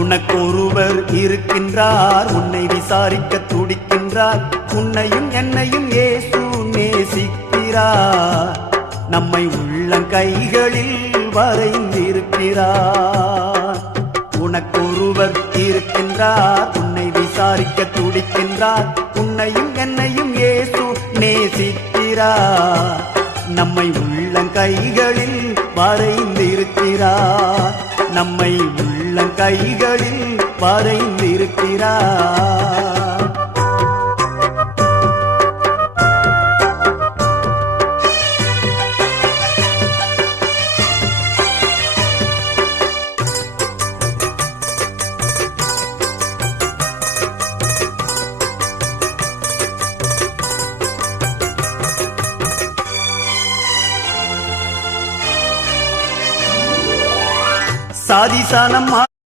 உனக்கொருவர் இருக்கின்றார், உன்னை விசாரிக்க துடிக்கின்றார். உன்னையும் என்னையும் இயேசு நேசிக்கிறார். நம்மை உள்ளங்கைகளில் வரைந்திருக்கிறார். உனக்கொருவர் இருக்கின்றார், உன்னை விசாரிக்க துடிக்கின்றார். உன்னையும் என்னையும் இயேசு நேசிக்கிறார். நம்மை உள்ளங்கைகளில் வரைந்திருக்கிறார். நம்மை உள்ளங்கைகளில் வரைந்திருக்கிறார். சாதிசானம்